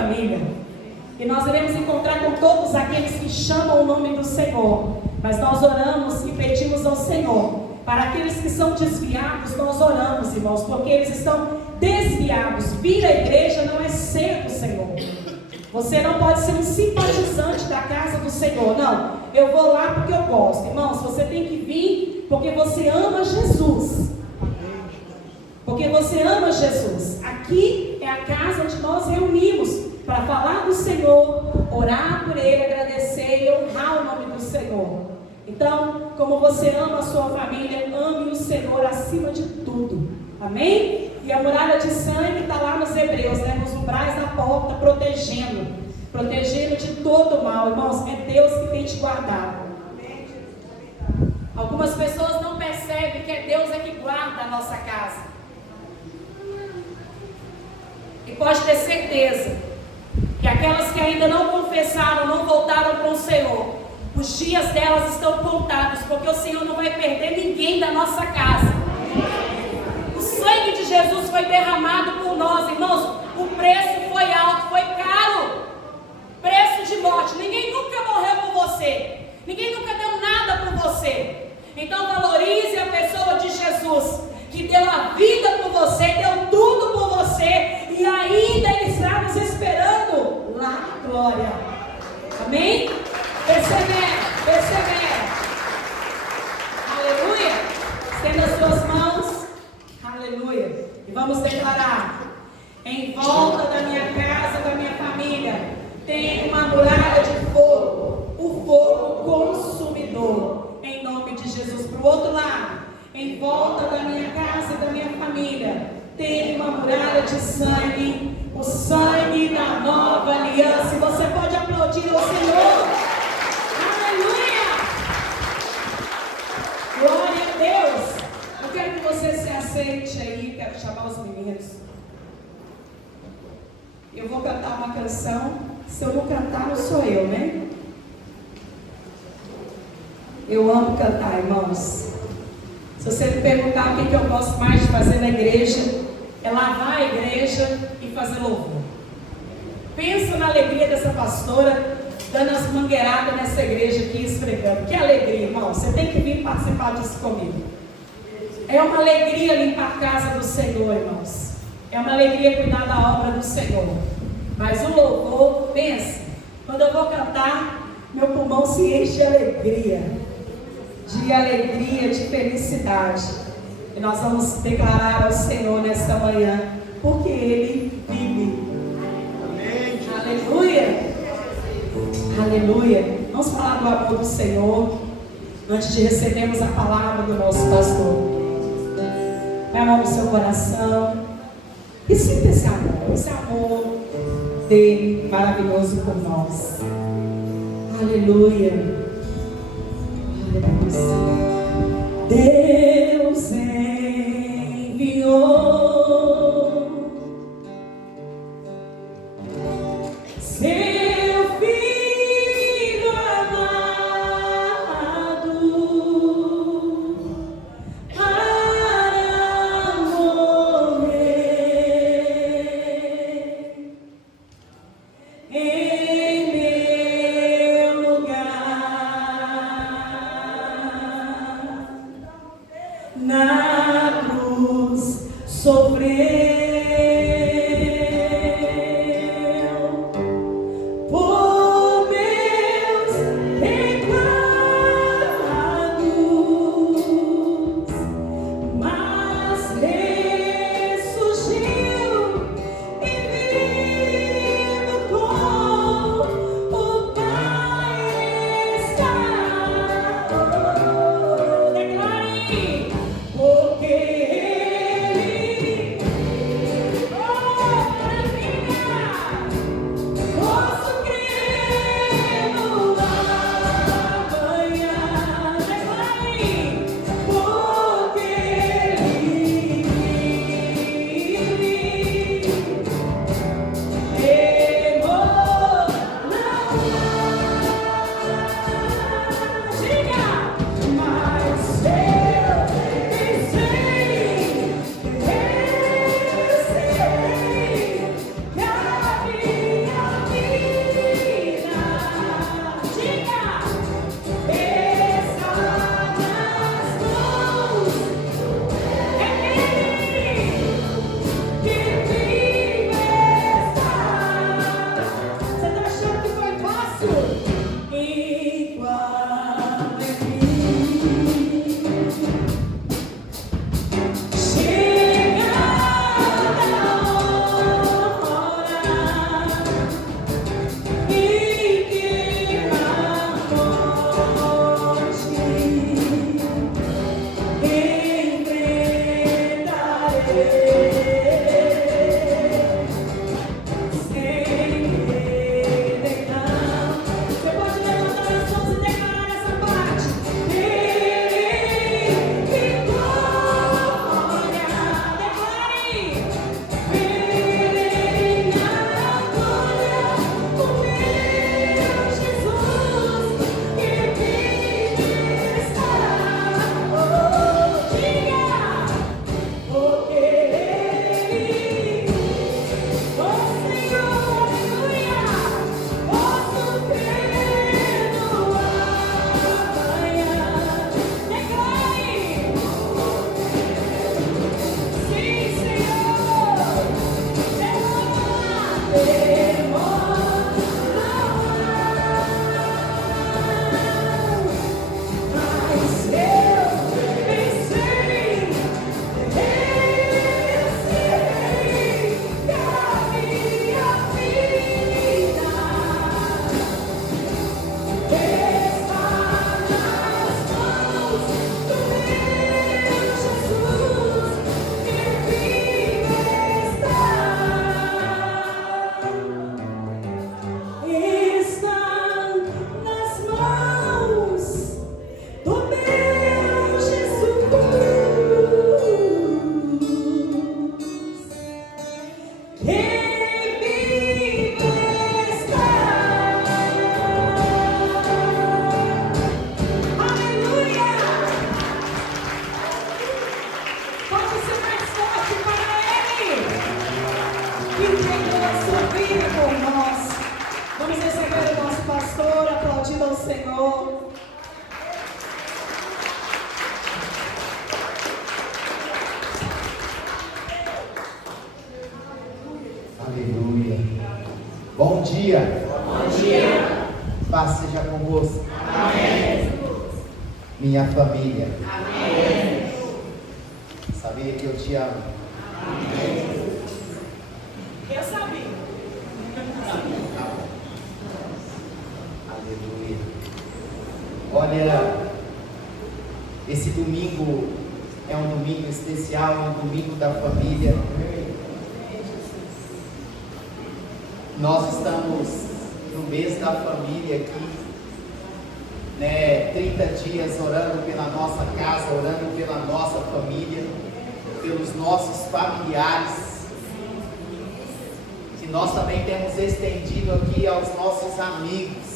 família. E nós iremos encontrar com todos aqueles que chamam o nome do Senhor. Mas nós oramos e pedimos ao Senhor. Para aqueles que são desviados, nós oramos, irmãos, porque eles estão desviados. Vir à igreja não é ser do Senhor. Você não pode ser um simpatizante da casa do Senhor. Não, eu vou lá porque eu gosto. Irmãos, você tem que vir porque você ama Jesus. Porque você ama Jesus. Aqui é a casa onde nós reunimos para falar do Senhor, orar por Ele, agradecer e honrar o nome do Senhor. Então, como você ama a sua família, ame o Senhor acima de tudo. Amém? E a muralha de sangue está lá nos Hebreus, né? Nos umbrais da porta, protegendo de todo mal. Irmãos, é Deus que tem te guardado. Algumas pessoas não percebem que é Deus que guarda a nossa casa. E pode ter certeza que aquelas que ainda não confessaram, não voltaram para o Senhor, os dias delas estão contados, porque o Senhor não vai perder ninguém da nossa casa. O sangue de Jesus foi derramado por nós, irmãos. O preço foi alto, foi caro. Preço de morte. Ninguém nunca morreu por você. Ninguém nunca deu nada por você. Então valorize a pessoa de Jesus, que deu a vida por você, deu tudo por você, e ainda Ele está nos esperando lá na glória. Amém? Persevera. Aleluia. Estenda as suas mãos. Aleluia. E vamos declarar: em volta da minha casa, da minha família, tem uma muralha de fogo, o fogo consumidor. Em nome de Jesus. Para o outro lado, em volta da minha casa e da minha família, tem uma muralha de sangue, o sangue da nova aliança. E você pode aplaudir ao Senhor. Aleluia! Glória a Deus! Eu quero que você se aceite aí, quero chamar os meninos. Eu vou cantar uma canção. Se eu não cantar, não sou eu, né? Eu amo cantar, irmãos. Se você me perguntar o que eu gosto mais de fazer na igreja, é lavar a igreja e fazer louvor. Pensa na alegria dessa pastora, dando as mangueiradas nessa igreja aqui, esfregando. Que alegria, irmão. Você tem que vir participar disso comigo. É uma alegria limpar a casa do Senhor, irmãos. É uma alegria cuidar da obra do Senhor. Mas o louvor, pensa, quando eu vou cantar, meu pulmão se enche de alegria. De felicidade. E nós vamos declarar ao Senhor nesta manhã, porque Ele vive. Amém. Aleluia. Aleluia. Vamos falar do amor do Senhor antes de recebermos a palavra do nosso pastor. Põe a mão no seu coração e sinta esse amor dele maravilhoso por nós. Aleluia. Deus enviou seu Filho amado para morrer em meu lugar. Na cruz Minha família. Amém. Sabia que eu te amo. Amém. Eu sabia. Aleluia. Olha, esse domingo é um domingo especial, é um domingo da família. Nós estamos no mês da família aqui. 30 dias orando pela nossa casa, orando pela nossa família, pelos nossos familiares, que nós também temos estendido aqui aos nossos amigos,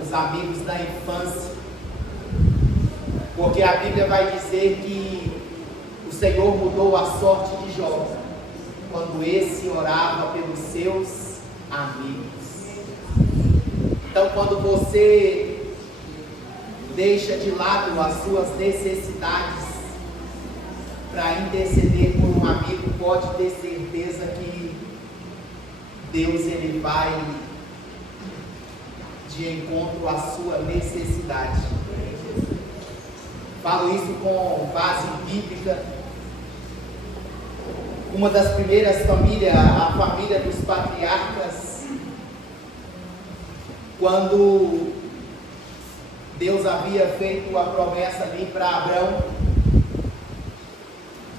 os amigos da infância, porque a Bíblia vai dizer que o Senhor mudou a sorte de Jó, quando esse orava pelos seus amigos. Então, quando você deixa de lado as suas necessidades para interceder por um amigo, pode ter certeza que Deus ele vai de encontro à sua necessidade. Falo isso com base bíblica. Uma das primeiras famílias, a família dos patriarcas, quando Deus havia feito a promessa ali para Abraão,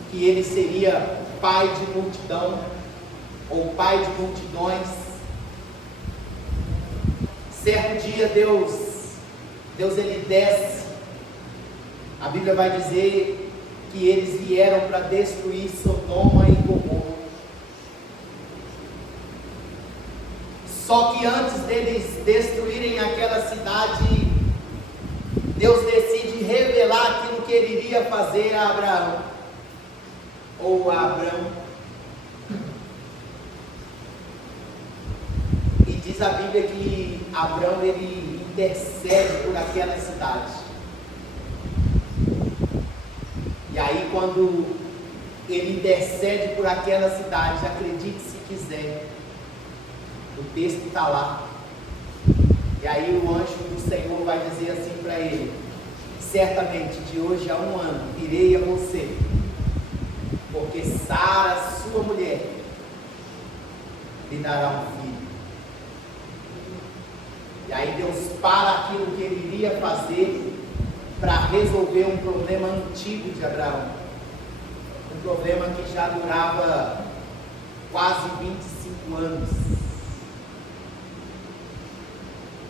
que ele seria pai de multidão, ou pai de multidões. Certo dia Deus ele desce, a Bíblia vai dizer que eles vieram para destruir Sodoma e Gomorra. Só que antes deles destruírem aquela cidade, Deus decide revelar aquilo que ele iria fazer a Abraão, ou a Abrão. E diz a Bíblia que Abrão ele intercede por aquela cidade. E aí quando ele intercede por aquela cidade, acredite se quiser, o texto está lá. E aí o anjo do Senhor vai dizer assim para ele: certamente de hoje a 1 ano virei a você, porque Sara, sua mulher, lhe dará um filho. E aí Deus para aquilo que ele iria fazer para resolver um problema antigo de Abraão, um problema que já durava quase 25 anos.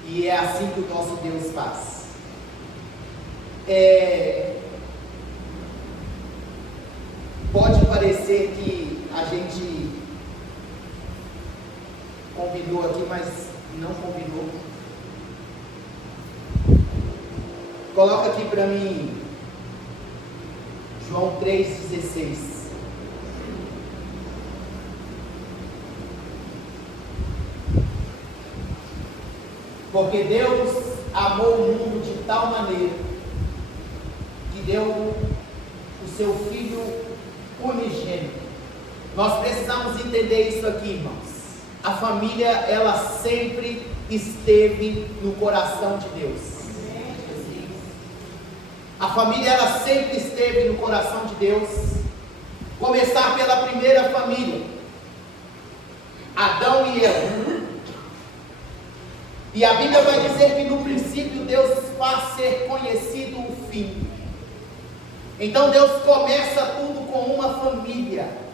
E é assim que o nosso Deus faz. Pode parecer que a gente combinou aqui, mas não combinou. Coloca aqui para mim João 3,16. Porque Deus amou o mundo de tal maneira que deu o seu Filho unigênito, Nós precisamos entender isso aqui, irmãos. A família, ela sempre esteve no coração de Deus. A família, ela sempre esteve no coração de Deus. Começar pela primeira família, Adão e Eva. E a Bíblia vai dizer que no princípio Deus faz ser conhecido o fim. Então Deus começa tudo com uma família.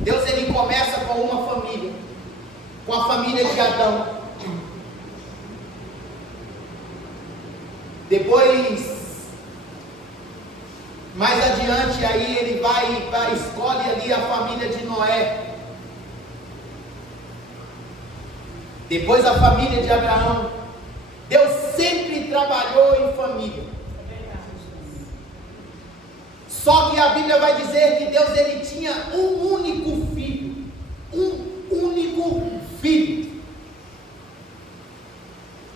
Deus, ele começa com uma família, com a família de Adão. Depois, mais adiante, aí ele escolhe ali a família de Noé. Depois a família de Abraão. Deus sempre trabalhou em família. Só que a Bíblia vai dizer que Deus, ele tinha um único filho. Um único filho.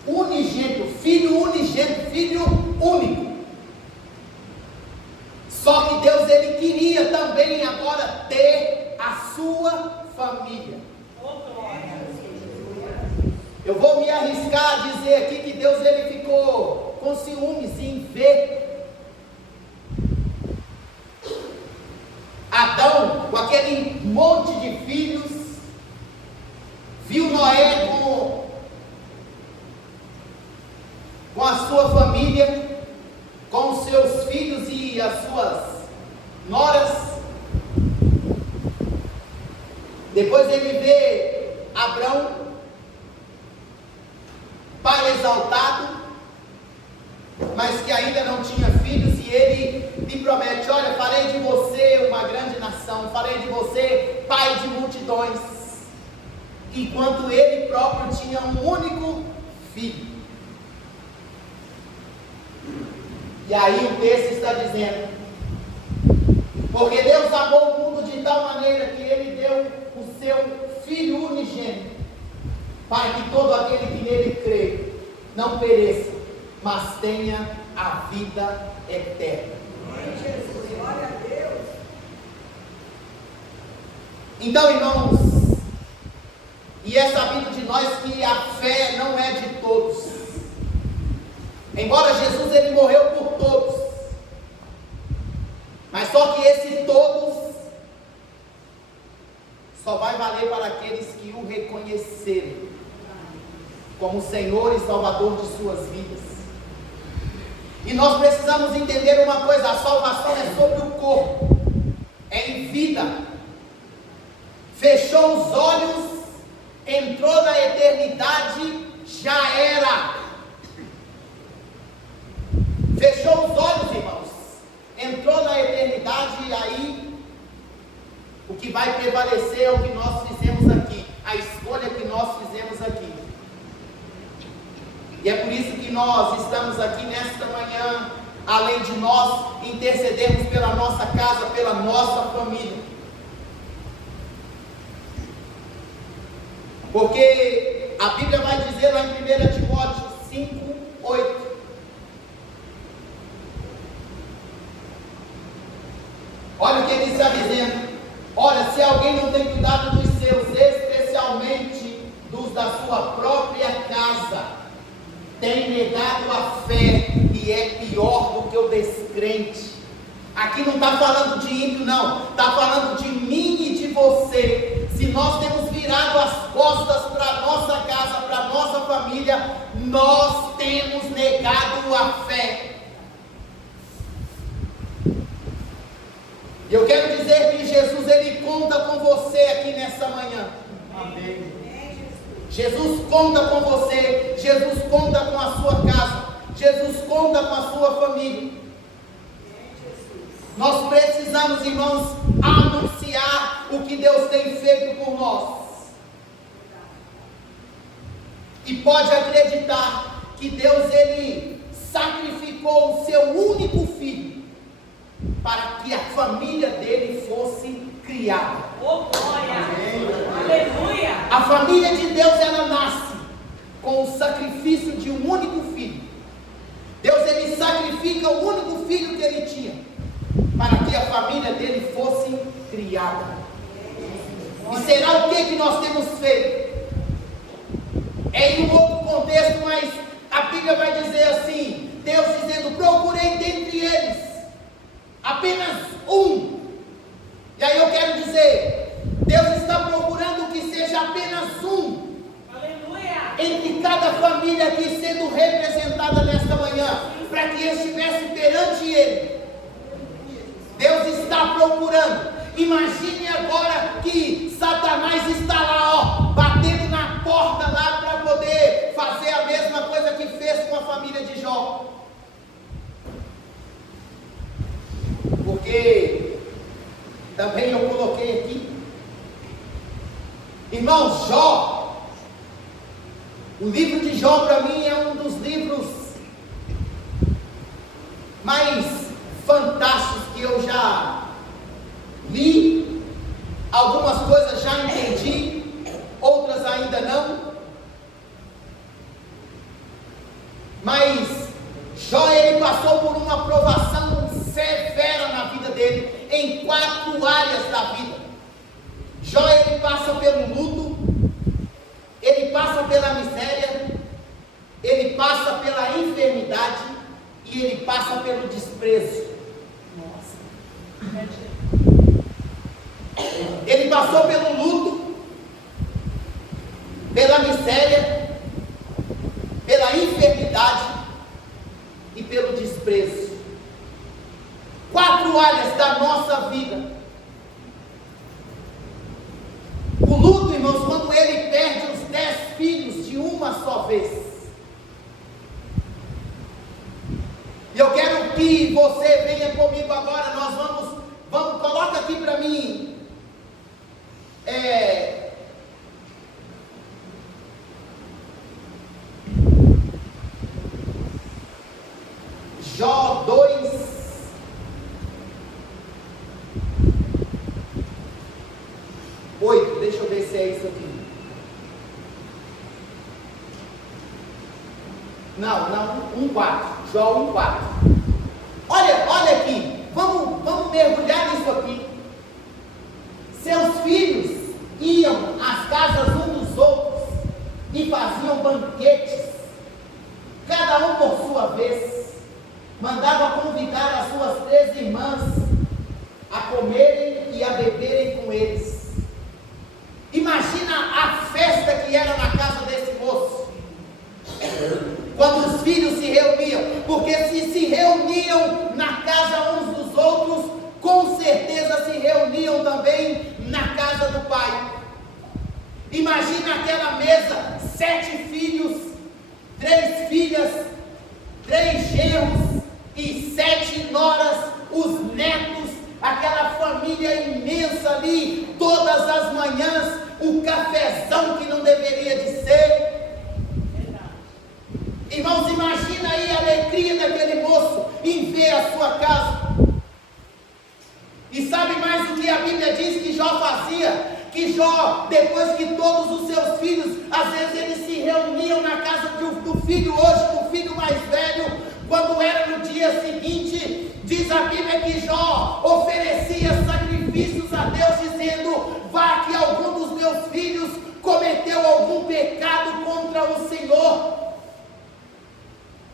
Unigênito, filho unigênito, filho único. Só que Deus, ele queria também agora ter a sua família. Eu vou me arriscar a dizer aqui que Deus, ele ficou com ciúmes em ver Adão com aquele monte de filhos, viu Noé com a sua família, com os seus filhos e as suas noras. Depois ele vê Abrão, pai exaltado, mas que ainda não tinha filhos, e ele lhe promete: olha, farei de você uma grande nação, farei de você pai de multidões, enquanto ele próprio tinha um único filho. E aí o texto está dizendo: porque Deus amou o mundo de tal maneira que ele deu o seu Filho unigênito, para que todo aquele que nele crê não pereça, mas tenha a vida eterna. Jesus, glória a Deus. Então, irmãos, e é sabido de nós que a fé não é de todos. Embora Jesus, ele morreu por todos, mas só que esse todos só vai valer para aqueles que o reconhecerem como Senhor e Salvador de suas vidas. E nós precisamos entender uma coisa: a salvação é sobre o corpo, é em vida. Fechou os olhos, entrou na eternidade, já era. Fechou os olhos, irmãos, entrou na eternidade, e aí o que vai prevalecer é o que nós fizemos aqui, a escolha que nós fizemos aqui. E é por isso que nós estamos aqui nesta manhã, além de nós intercedermos pela nossa casa, pela nossa família. Porque a Bíblia vai dizer lá em 1 Timóteo 5, 8. Olha o que ele está dizendo: olha, se alguém não tem cuidado dos seus, especialmente dos da sua própria casa, tem negado a fé e é pior do que o descrente. Aqui não está falando de ímpio, não, está falando de mim e de você. Se nós temos virado as costas para a nossa casa, para a nossa família, nós temos negado a fé. E eu quero dizer que Jesus, ele conta com você aqui nessa manhã. Amém. Jesus conta com você, Jesus conta com a sua casa, Jesus conta com a sua família. Nós precisamos, irmãos, anunciar o que Deus tem feito por nós. E pode acreditar que Deus, ele sacrificou o seu único filho para que a família dele fosse criada. Oh, glória! Aleluia! A família de Deus, ela nasce com o sacrifício de um único filho. Deus, ele sacrifica o único filho que ele tinha, para que a família dele fosse criada. E será o que nós temos feito? É em um outro contexto, mas a Bíblia vai dizer assim, Deus dizendo, procurei dentre eles apenas um. E aí eu quero dizer, Deus está procurando que seja apenas um. Aleluia! Entre cada família aqui sendo representada nesta manhã, para que estivesse perante Ele. Deus está procurando. Imagine agora que Satanás está lá, ó, batendo na porta lá para poder fazer a mesma coisa que fez com a família de Jó. Porque também eu coloquei aqui, irmão, Jó, o livro de Jó para mim é um dos livros mais fantásticos que eu já li. Algumas coisas já entendi, outras ainda não. Mas Jó, ele passou por uma provação severa na vida dele, em 4 áreas da vida. Jó, ele passa pelo luto, ele passa pela miséria, ele passa pela enfermidade e ele passa pelo desprezo. Nossa. Ele passou pelo luto, pela miséria, pela enfermidade e pelo desprezo. 4 áreas da nossa vida. O luto, irmãos, quando ele perde os 10 filhos de uma só vez. E eu quero que você venha comigo agora. Nós vamos, coloca aqui para mim. Jó 2, deixa eu ver se é isso aqui. Não, 1:4. Jó 1:4. Olha aqui, vamos mergulhar nisso aqui. Seus filhos iam às casas uns dos outros e faziam banquetes, cada um por sua vez. Mandava convidar as suas 3 irmãs a comerem e a beberem com eles. Imagina a festa que era na casa desse moço, quando os filhos se reuniam, porque se reuniam na casa uns dos outros, com certeza se reuniam também na casa do pai. Imagina aquela mesa, 7 filhos, 3 filhas, 3 genros e 7 noras, os netos, aquela família imensa ali, todas as manhãs, o cafezão que não deveria de ser. Irmãos, imagina aí a alegria daquele moço em ver a sua casa. E sabe mais o que a Bíblia diz que Jó fazia? Que Jó, depois que todos os seus filhos, às vezes eles se reuniam na casa do filho hoje, do filho mais velho, quando era no dia seguinte, diz a Bíblia que Jó oferecia sacrifícios a Deus, dizendo, vá que algum dos meus filhos cometeu algum pecado contra o Senhor.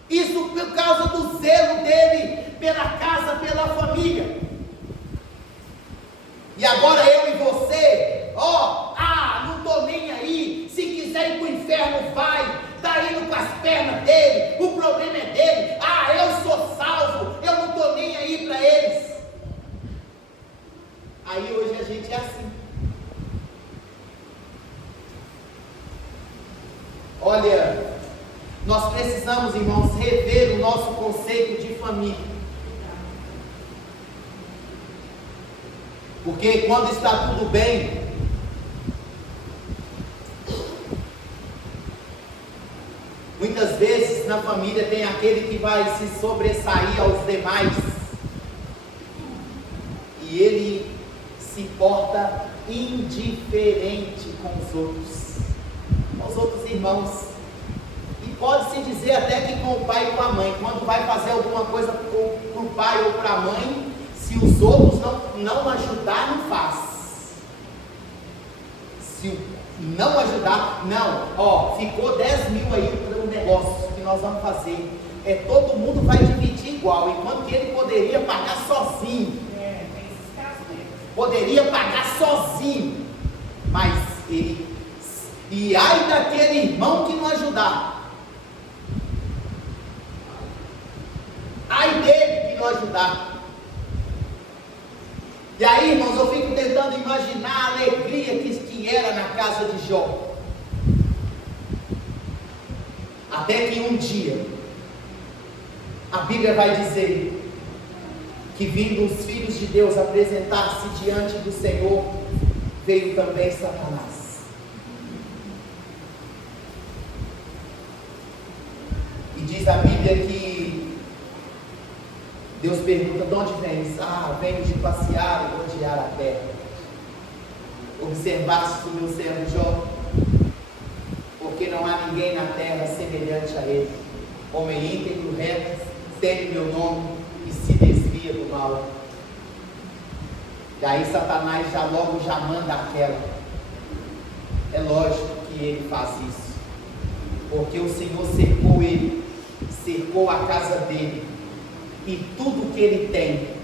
Isso por causa do zelo dele pela casa, pela família. E agora eu e você, não estou nem aí, se quiser ir para o inferno vai, está indo com as pernas dele, o problema é dele, eu sou salvo, eu não estou nem aí para eles. Aí hoje a gente é assim. Olha, nós precisamos, irmãos, rever o nosso conceito de família. Porque quando está tudo bem, muitas vezes na família tem aquele que vai se sobressair aos demais. E ele se porta indiferente com os outros irmãos. E pode-se dizer até que com o pai e com a mãe, quando vai fazer alguma coisa para o pai ou para a mãe, Se os outros não ajudar, não faz. Se não ajudar, não. Ó, ficou 10 mil aí para o negócio que nós vamos fazer. Todo mundo vai dividir igual, enquanto que ele poderia pagar sozinho. Tem esses casos mesmo. Poderia pagar sozinho. Mas ele... E ai daquele irmão que não ajudar. Ai dele que não ajudar. E aí, irmãos, eu fico tentando imaginar a alegria que era na casa de Jó. Até que um dia, a Bíblia vai dizer que, vindo os filhos de Deus apresentar-se diante do Senhor, veio também Satanás. E diz a Bíblia que Deus pergunta: de onde vens? Venho de passear e rodear a terra. Observaste o meu servo Jó, porque não há ninguém na terra semelhante a ele, homem íntegro, reto, teme meu nome e se desvia do mal. E aí Satanás logo manda aquela. É lógico que ele faz isso, porque o Senhor cercou ele, cercou a casa dele e tudo que ele tem.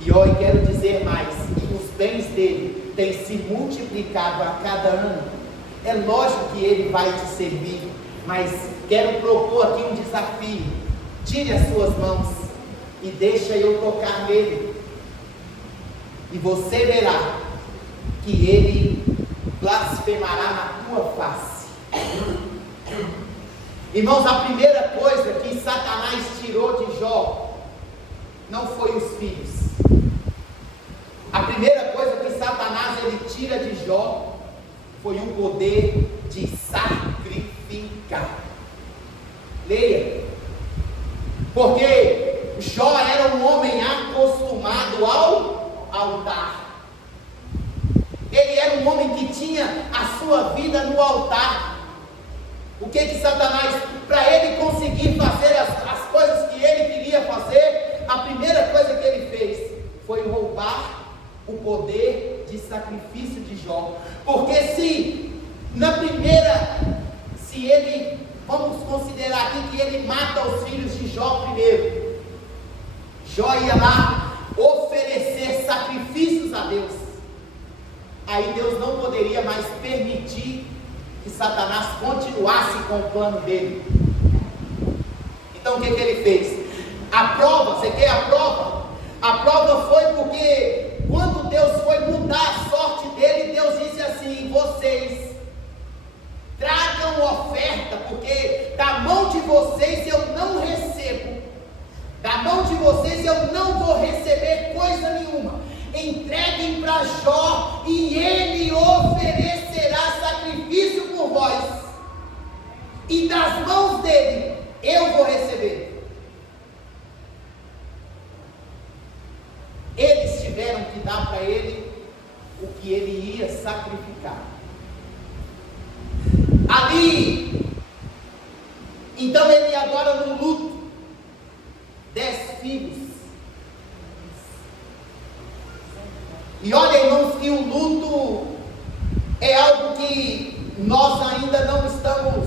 E quero dizer mais, que os bens dele têm se multiplicado a cada ano. É lógico que ele vai te servir, mas quero propor aqui um desafio. Tire as suas mãos e deixa eu tocar nele, e você verá que ele blasfemará na tua face. Irmãos, a primeira coisa que Satanás tirou de Jó não foi os filhos. A primeira coisa que Satanás ele tira de Jó foi o poder de sacrificar. Leia. Porque Jó era um homem acostumado ao altar. Ele era um homem que tinha a sua vida no altar. O que Satanás, para ele conseguir fazer as coisas que ele queria fazer, a primeira coisa que ele fez foi roubar o poder de sacrifício de Jó. Porque se ele, vamos considerar aqui que ele mata os filhos de Jó primeiro, Jó ia lá oferecer sacrifícios a Deus. Aí Deus não poderia mais permitir que Satanás continuasse com o plano dele. Então o que ele fez? A prova, você quer a prova? A prova foi porque quando Deus foi mudar a sorte dele, Deus disse assim: vocês tragam oferta, porque da mão de vocês eu não recebo, da mão de vocês eu não vou receber coisa nenhuma. Entreguem para Jó e ele oferecerá sacrifício por vós, e das mãos dele eu vou receber. Eles tiveram que dar para ele o que ele ia sacrificar. Ali, então ele agora no luto, 10 filhos. E olha, irmãos, que o luto é algo que nós ainda não estamos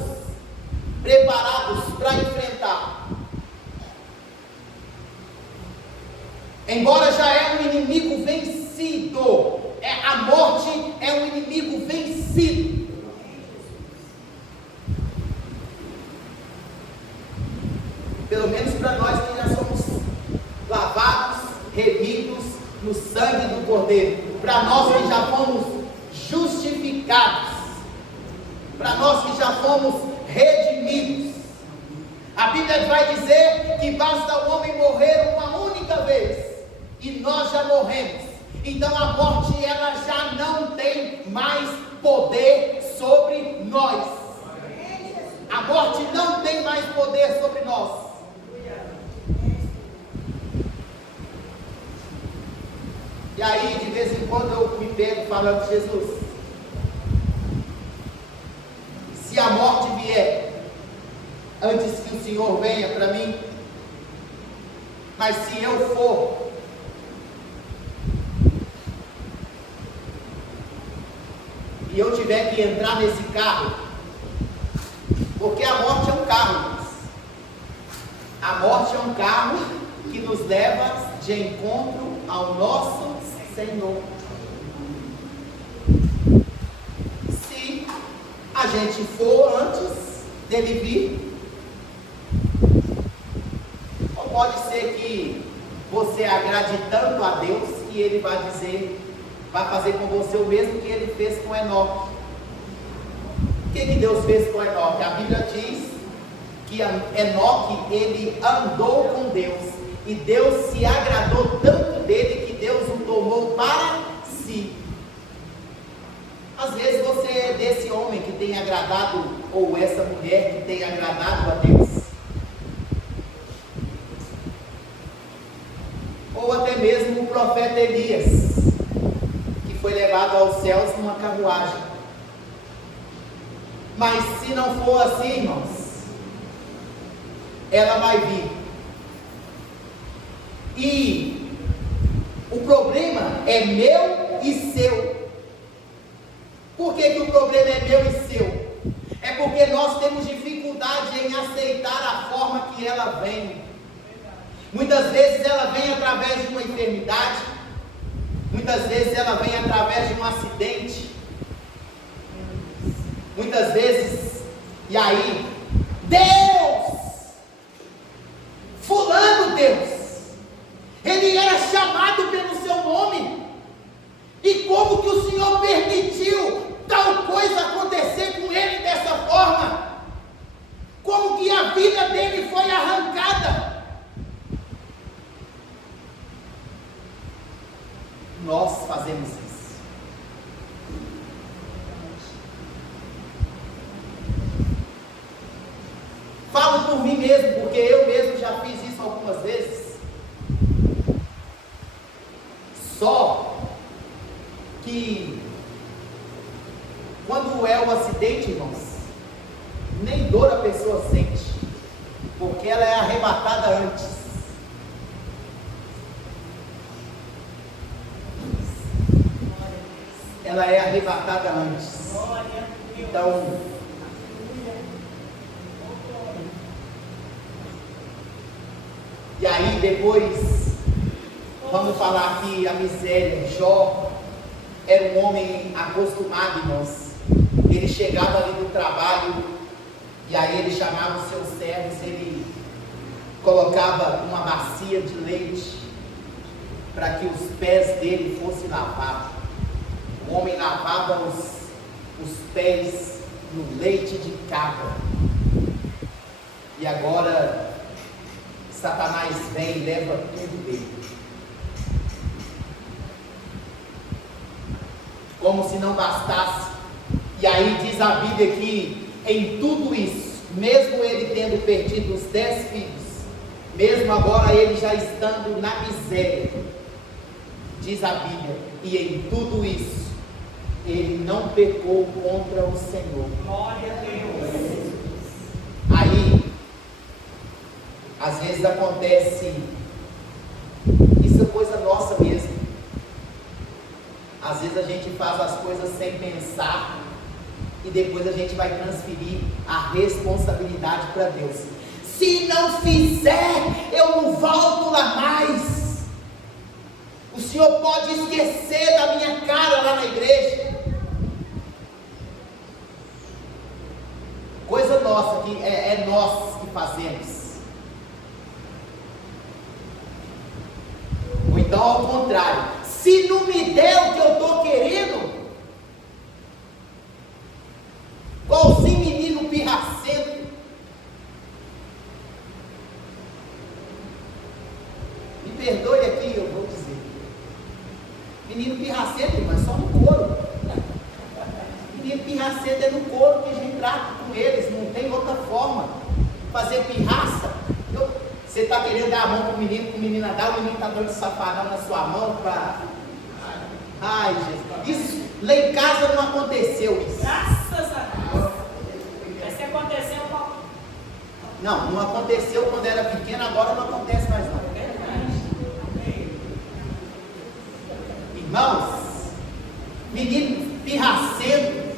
preparados para enfrentar. Embora já é um inimigo vencido, a morte é um inimigo vencido. Pelo menos para nós que já somos lavados, remidos no sangue do Cordeiro, para nós que já fomos justificados, para nós que já fomos redimidos. A Bíblia vai dizer que basta o homem morrer uma única vez e nós já morremos. Então a morte ela já não tem mais poder sobre nós. A morte não tem mais poder sobre nós. E aí de vez em quando eu me pego falando: Jesus, se a morte vier antes que o Senhor venha para mim, mas se eu for, eu tiver que entrar nesse carro, porque a morte é um carro, irmãos. A morte é um carro que nos leva de encontro ao nosso Senhor. Se a gente for antes dele vir, ou pode ser que você agrade tanto a Deus que ele vai fazer com você o mesmo que ele fez com Enoque. O que Deus fez com Enoque? A Bíblia diz que Enoque, ele andou com Deus, e Deus se agradou tanto dele que Deus o tomou para si. Às vezes você é desse homem que tem agradado, ou essa mulher que tem agradado a Deus, ou até mesmo o profeta Elias, que foi levado aos céus numa carruagem. Mas se não for assim, irmãos, ela vai vir. E o problema é meu e seu. Por que o problema é meu e seu? É porque nós temos dificuldade em aceitar a forma que ela vem. Muitas vezes ela vem através de uma enfermidade, muitas vezes ela vem através de um acidente, muitas vezes, e aí, Deus, fulano Deus, ele era chamado pelo seu nome, e como que o Senhor permitiu tal coisa acontecer com ele dessa forma? Como que a vida dele foi arrancada? Nós fazemos isso. Falo por mim mesmo, porque eu mesmo já fiz isso algumas vezes. Só que quando é um acidente, irmãos, nem dor a pessoa sente, porque ela é arrebatada antes. Ela é arrebatada antes. Então, e aí depois, vamos falar que a miséria. Jó era um homem acostumado, irmãos. Ele chegava ali do trabalho, e aí ele chamava os seus servos, ele colocava uma bacia de leite, para que os pés dele fossem lavados. O homem lavava os pés no leite de cabra. E agora Satanás vem e leva tudo dele. Como se não bastasse. E aí diz a Bíblia que em tudo isso, mesmo ele tendo perdido os 10 filhos, mesmo agora ele já estando na miséria, diz a Bíblia, e em tudo isso ele não pecou contra o Senhor. Glória a Deus. Aí, às vezes acontece, isso é coisa nossa mesmo. Às vezes a gente faz as coisas sem pensar, e depois a gente vai transferir a responsabilidade para Deus. Se não fizer, eu não volto lá mais. O Senhor pode esquecer da minha cara lá na igreja. Coisa nossa, que é nós que fazemos. Ou então ao contrário, se não me der o que eu estou querendo, igualzinho menino pirracento. Me perdoe aqui, eu vou dizer. Menino pirracento, mas só no couro. Menino pirracento é no couro que a gente trata com eles, não tem outra forma. Fazer pirraça. Você está querendo dar a mão para o menino dá, o menino está dando safadão na sua mão para. Ai, Jesus. Isso lá em casa não aconteceu isso. Graças a Deus. Mas se aconteceu, não aconteceu quando era pequeno, agora não acontece mais não. Irmãos, menino pirracento,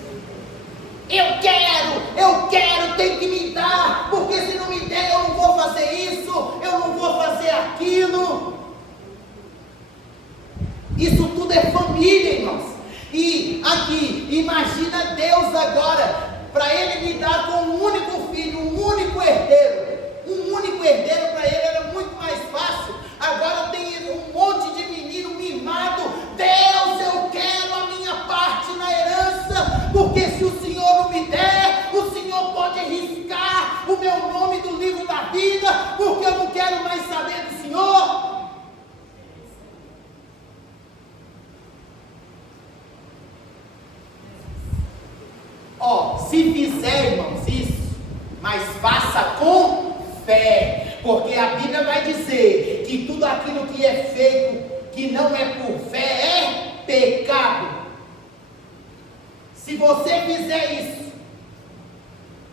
eu quero, tem que me dar, porque se não me der eu não vou fazer isso, eu não vou fazer aquilo. Isso tudo é família, irmãos. E aqui, imagina Deus agora, para Ele lidar com um único filho, um único herdeiro. Um único herdeiro para Ele era muito mais fácil. Agora tem um monte de menino mimado. Deus, eu quero a minha parte na herança, porque se o Senhor não me der, o Senhor pode riscar o meu nome do livro da vida, porque eu não quero mais saber do Senhor. Se fizer, irmãos, isso, mas faça com fé, porque a Bíblia vai dizer que tudo aquilo que é feito, que não é por fé, é pecado. Se você fizer isso,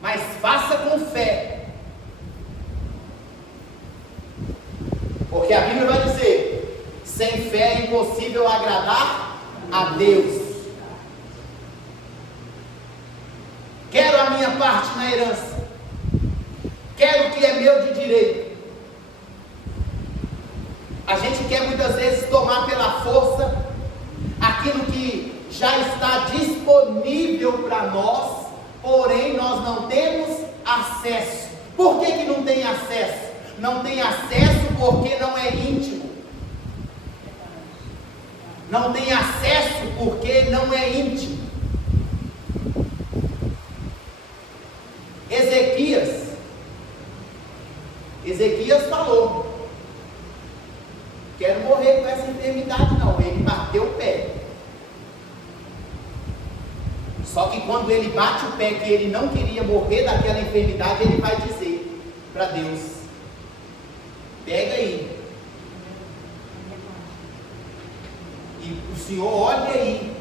mas faça com fé, porque a Bíblia vai dizer, sem fé é impossível agradar a Deus. Quero a minha parte na herança, quero o que é meu de direito. A gente quer muitas vezes tomar pela força aquilo que já está disponível para nós, porém nós não temos acesso. Por que que não tem acesso? Não tem acesso porque não é íntimo. Não tem acesso porque não é íntimo. Ezequias falou, quero morrer com essa enfermidade não, ele bateu o pé. Só que quando ele bate o pé que ele não queria morrer daquela enfermidade, ele vai dizer para Deus, pega aí, e o Senhor olha aí,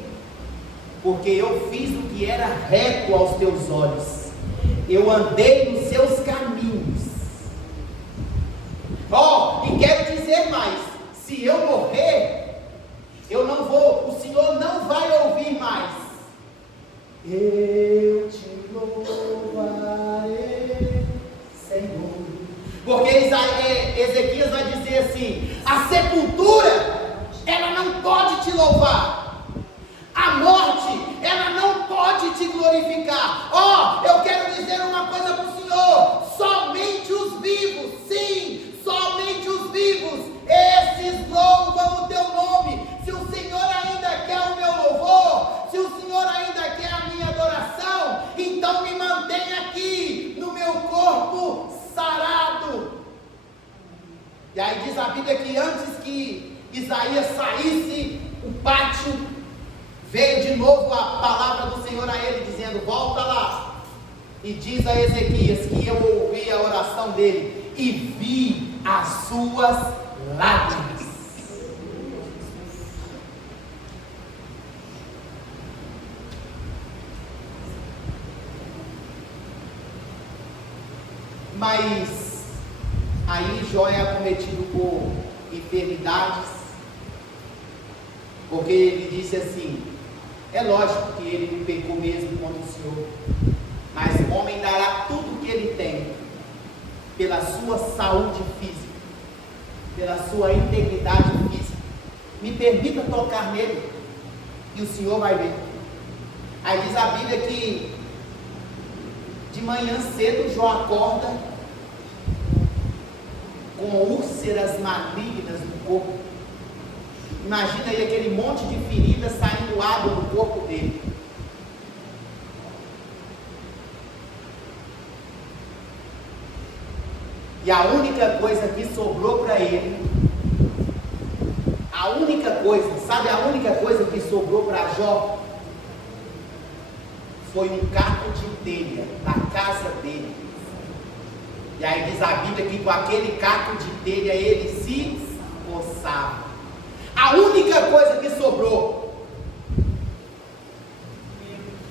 porque eu fiz o que era reto aos teus olhos, eu andei nos seus caminhos. E quero dizer mais, se eu morrer, eu não vou, o Senhor não vai ouvir mais, eu te louvarei, Senhor, porque Ezequias vai dizer assim, a sepultura, ela não pode te louvar, a morte, ela não pode te glorificar. Eu quero dizer uma coisa para o Senhor, somente os vivos, sim, somente os vivos, esses louvam o teu nome. Se o Senhor ainda quer o meu louvor, se o Senhor ainda quer a minha adoração, então me mantenha aqui, no meu corpo sarado. E aí diz a Bíblia que antes que Isaías saísse, o pátio, veio de novo a palavra do Senhor a ele, dizendo, volta lá, e diz a Ezequias que eu ouvi a oração dele, e vi as suas lágrimas. Mas aí Jó é acometido por enfermidades, porque ele disse assim, é lógico que ele não pecou mesmo contra o Senhor, mas o homem dará tudo o que ele tem, pela sua saúde física, pela sua integridade física. Me permita tocar nele, e o Senhor vai ver. Aí diz a Bíblia que de manhã cedo Jó acorda com úlceras malignas no corpo. Imagina aí aquele monte de feridas saindo água do corpo dele. E a única coisa que sobrou para ele, a única coisa, sabe a única coisa que sobrou para Jó? Foi um caco de telha na casa dele. E aí diz a Bíblia que com aquele caco de telha ele se coçava. A única coisa que sobrou.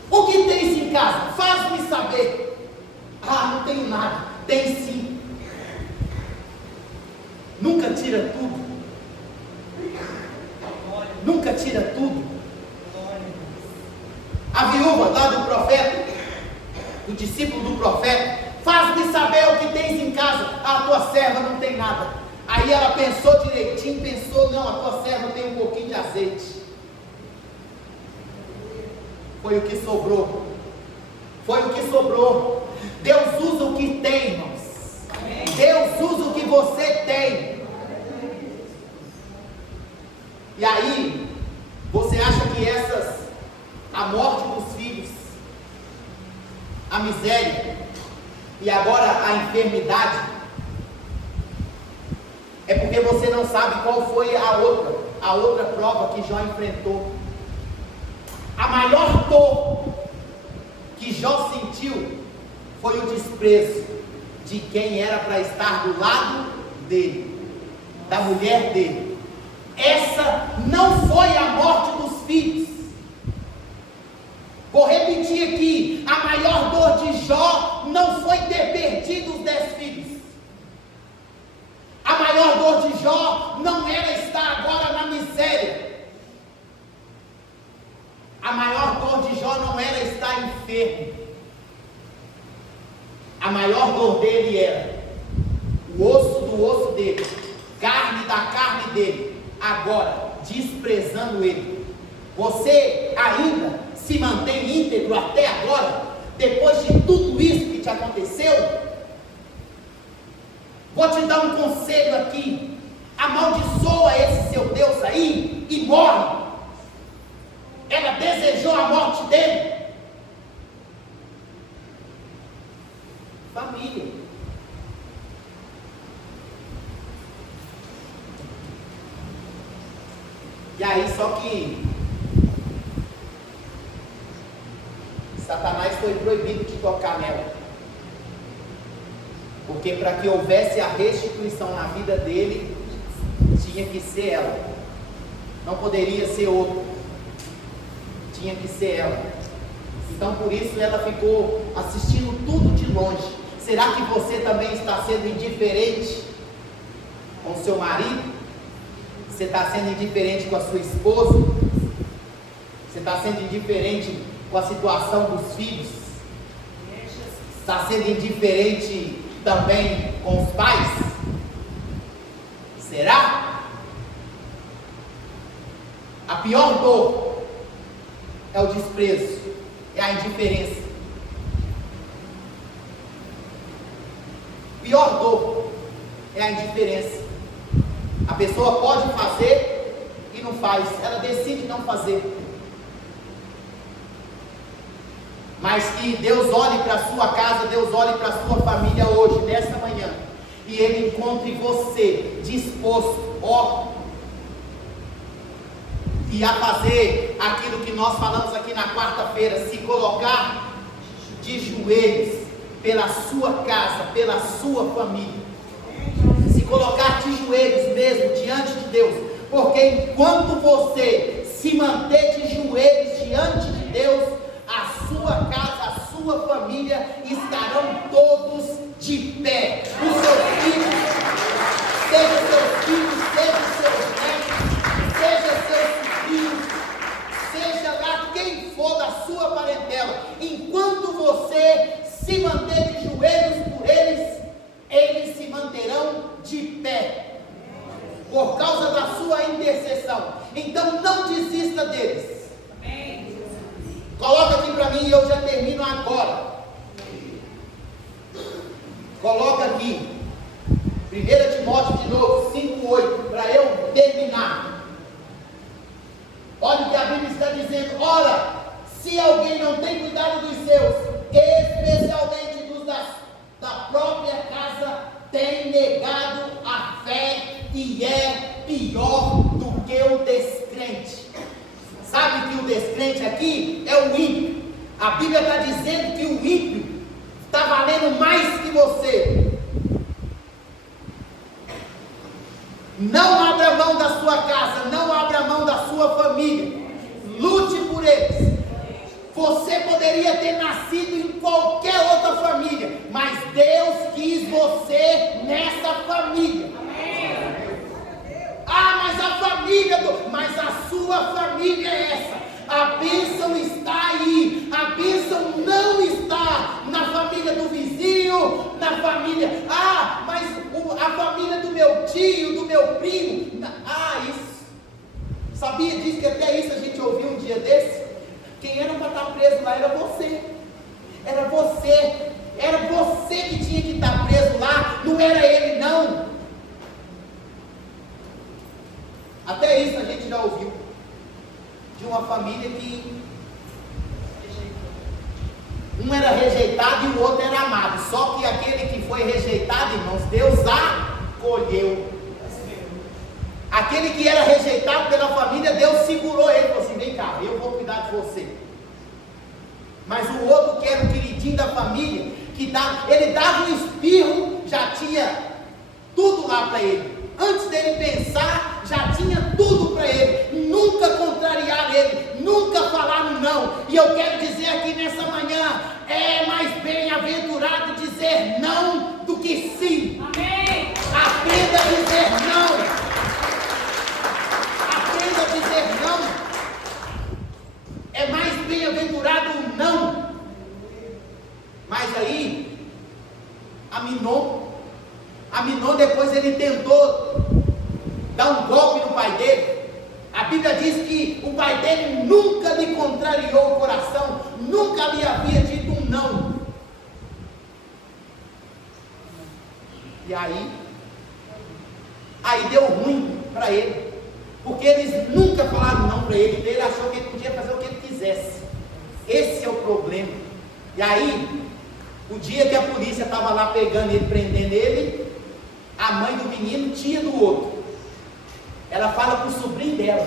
O que tens em casa? Faz-me saber. Não tenho nada. Tem sim. Nunca tira tudo. Nunca tira tudo. A viúva lá do profeta, do discípulo do profeta: faz-me saber o que tens em casa. A tua serva não tem nada. Aí ela pensou direitinho, pensou: não, a tua serva tem um pouquinho de azeite. Foi o que sobrou. Foi o que sobrou. Deus usa o que tem, irmãos. Deus usa o que você tem. E aí, você acha que a morte dos filhos, a miséria e agora a enfermidade, é porque você não sabe qual foi a outra prova que Jó enfrentou. A maior dor que Jó sentiu foi o desprezo de quem era para estar do lado dele, da mulher dele. Essa não foi a morte dos filhos. Vou repetir aqui: a maior dor de Jó não foi ter perdido os 10 filhos. A maior dor de Jó não era estar agora na miséria. A maior dor de Jó não era estar enfermo. A maior dor dele era o osso do osso dele, carne da carne dele, agora desprezando ele. Você ainda se mantém íntegro até agora, depois de tudo isso que te aconteceu? Vou te dar um conselho aqui: amaldiçoa esse seu Deus aí e morre. Ela desejou a morte dele. Família. E aí, só que Satanás foi proibido de tocar nela, porque para que houvesse a restituição na vida dele, tinha que ser ela, não poderia ser outro, tinha que ser ela. Então por isso ela ficou assistindo tudo de longe. Será que você também está sendo indiferente com o seu marido? Você está sendo indiferente com a sua esposa? Você está sendo indiferente com a situação dos filhos? Está sendo indiferente também com os pais? Será? A pior dor é o desprezo, é a indiferença. Pior dor é a indiferença. A pessoa pode fazer e não faz, ela decide não fazer. Mas que Deus olhe para a sua casa, Deus olhe para a sua família hoje, nesta manhã, e Ele encontre você disposto, e a fazer aquilo que nós falamos aqui na quarta-feira: se colocar de joelhos pela sua casa, pela sua família, se colocar de joelhos mesmo diante de Deus, porque enquanto você se manter de joelhos diante de Deus, a sua casa, a sua família estarão todos de pé. Os seus filhos, seja seus filhos, seja seus netos, seja seus sobrinhos, seja lá quem for da sua parentela, enquanto você se manter de joelhos por eles, eles se manterão de pé, por causa da sua intercessão. Então não desista deles. Coloca aqui para mim e eu já termino agora. Coloca aqui 1 Timóteo de novo 5:8, para eu terminar. Olha o que a Bíblia está dizendo: ora, se alguém não tem cuidado dos seus, especialmente dos da própria casa, tem negado a fé e é pior do que o descrente. Sabe que o descrente aqui é o ímpio. A Bíblia está dizendo que o ímpio está valendo mais que você. Não abra mão da sua casa, não abra mão da sua família. Lute por eles. Você poderia ter nascido em qualquer outra família, mas Deus quis você nessa família. Ah, mas a família, mas a sua família é essa. A bênção está aí. A bênção não está na família família. Ah, mas a família do meu tio, do meu primo. Ah, isso. Sabia disso, que até isso a gente ouviu um dia desse? Quem era para estar preso lá era você. Era você. Era você que tinha que estar preso lá. Não era ele, não. Até isso a gente já ouviu. De uma família que um era rejeitado e o outro era amado. Só que aquele que foi rejeitado, irmãos, Deus acolheu. Aquele que era rejeitado pela família, Deus segurou ele e falou assim: vem cá, eu vou cuidar de você. Mas o outro, que era o queridinho da família, ele dava um espirro, já tinha tudo lá para ele. Antes dele pensar, já tinha tudo para ele. Nunca contrariaram ele, nunca falaram não. E eu quero dizer aqui nessa manhã: é mais bem-aventurado dizer não do que sim. Amém. Aprenda a dizer não. Aprenda a dizer não. É mais bem-aventurado o não. Mas aí, Aminon depois ele tentou dar um golpe no pai dele. A Bíblia diz que o pai dele nunca lhe contrariou o coração, nunca lhe havia dito um não. E aí deu ruim para ele, porque eles nunca falaram não para ele, então ele achou que ele podia fazer o que ele quisesse. Esse é o problema. E aí, o dia que a polícia estava lá pegando ele, prendendo ele, a mãe do menino, tia do outro, ela fala para o sobrinho dela: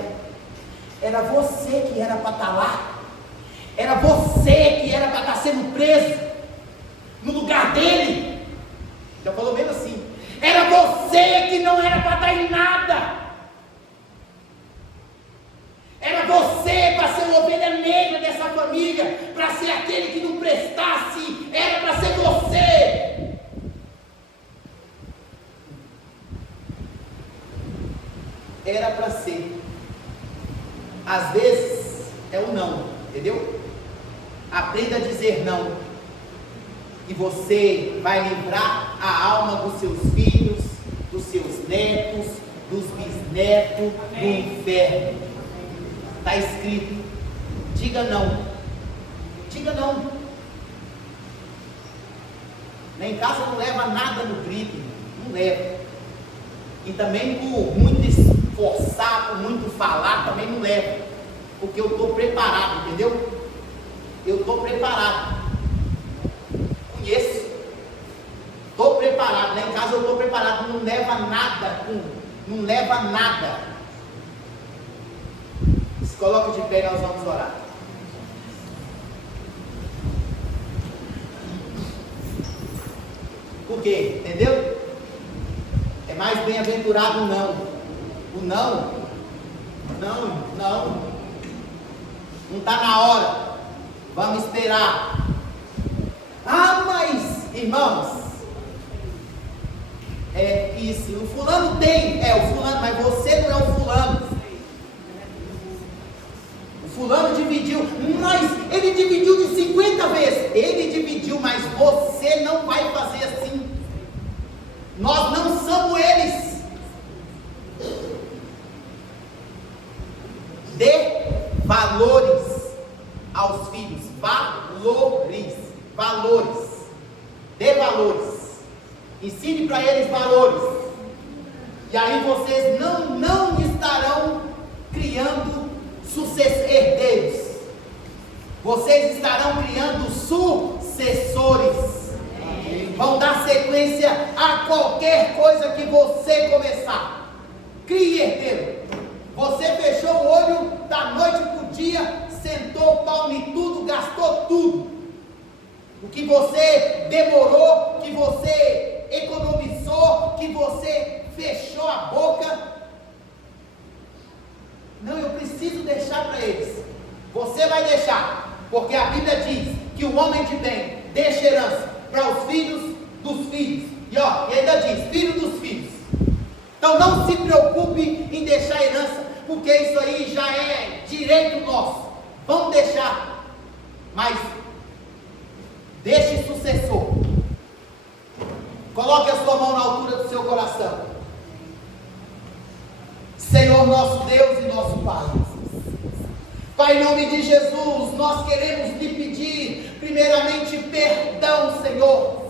era você que era para estar lá, era você que era para estar sendo preso no lugar dele. Já falou mesmo assim: era você que não era para estar em nada, era você para ser uma ovelha negra dessa família, para ser aquele que não prestasse, era para ser você. Era para ser. Às vezes é o não, entendeu? Aprenda a dizer não, e você vai livrar a alma dos seus filhos, dos seus netos, dos bisnetos do inferno. Está escrito: diga não. Diga não. Lá em casa não leva nada no grito, não leva. E também por muito esforçar, por muito falar, também não leva. Porque eu estou preparado, entendeu? Eu estou preparado. Conheço. Estou preparado. Lá em casa eu estou preparado. Não leva nada. Não leva nada. Se coloque de pé e nós vamos orar. Por quê? Entendeu? É mais bem-aventurado o não. O não. Não está na hora. Vamos esperar. Ah, mas, irmãos, é isso. O fulano tem. O fulano, mas você não é o fulano. O fulano dividiu, mas ele dividiu de 50 vezes. Ele dividiu, mas você não vai fazer assim. Nós não somos eles. Dê valores aos filhos. Valores. Dê valores. Ensine para eles valores. E aí vocês não estarão criando herdeiros. Vocês estarão criando sucessores. Vão dar sequência a qualquer coisa que você começar. Crie herdeiro. Você fechou o olho da noite para o dia, sentou o pau em tudo, gastou tudo. O que você demorou, que você economizou, que você fechou a boca. Não, eu preciso deixar para eles. Você vai deixar, porque a Bíblia diz que o homem de bem deixa herança para os filhos dos filhos. E ainda diz, filho dos filhos. Então não se preocupe em deixar herança, porque isso aí já é direito nosso. Vamos deixar, mas deixe sucessor. Coloque a sua mão na altura do seu coração. Senhor nosso Deus e nosso Pai. Pai, em nome de Jesus, nós queremos lhe pedir, primeiramente, perdão, Senhor,